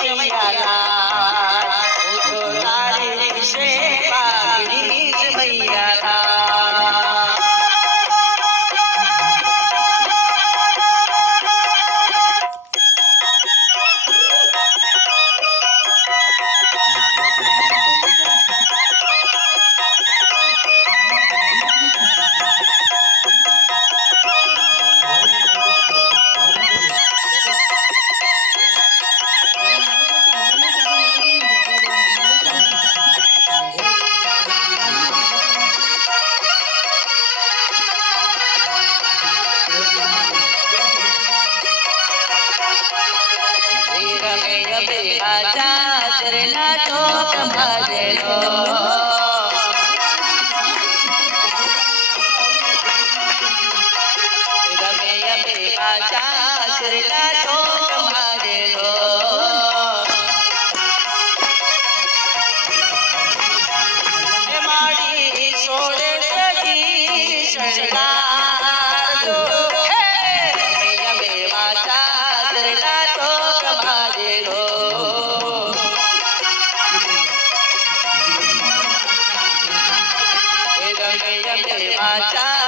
Obrigada. ચરલા ચોક ભજલો રમે બે આજા ચરલા ચોક ભજલો હે માડી સોળે સખી શણગાર દો હે বাসা